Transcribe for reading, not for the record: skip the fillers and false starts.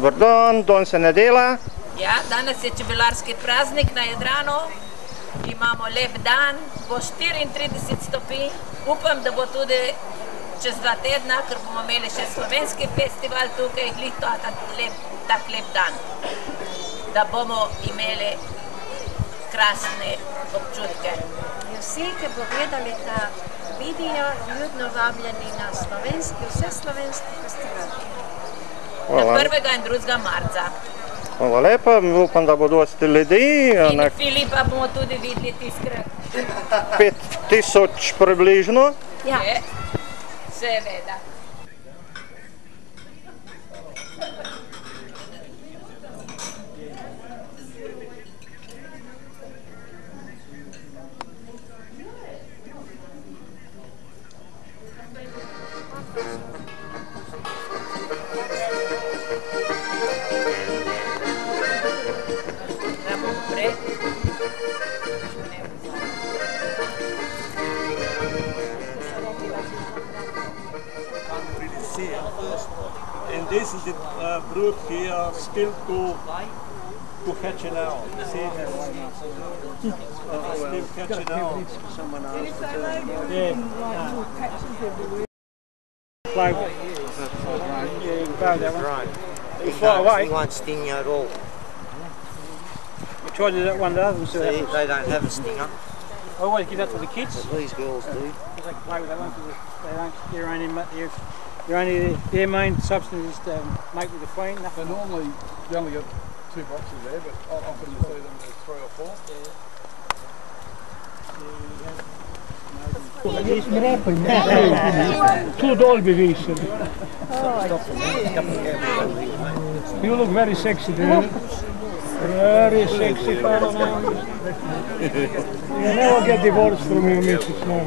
Dobar dan, danes se ne dela. Ja, danes je čebelarski praznik na Jadranu. Imamo lep dan, bo 34 stopinj. Upam, da bo tudi čez 2 tedna, ker bomo imeli še slovenski festival tukaj, glih tak lep dan. Da bomo imeli krasne občutke. Vsi, ki bo gledali ta video, ljudno vabljeni na vse slovenski festival. Na 1. in 2. marca. Hvala lepa, upam, da bo dosti ljudi. In Filipa bomo tudi videli tiskrat. 5000 približno. Ja. Seveda. And this is the brook here, still to hatch it out. See it? Still catch it out. Yeah. Fly away. Yeah, you can throw that one. It'll fly away. He won't sting you at all. We tried to do that one day. See, they don't have a stinger. I always give that to the kids. But these girls do. Because they can play with that one because they don't, their main substance is to mate with the queen. So normally you only get 2 boxes there, but often you see them there's 3 or 4. Two Dolby Vision. You look very sexy there. Very sexy fellow now. You never get divorced from your missus now.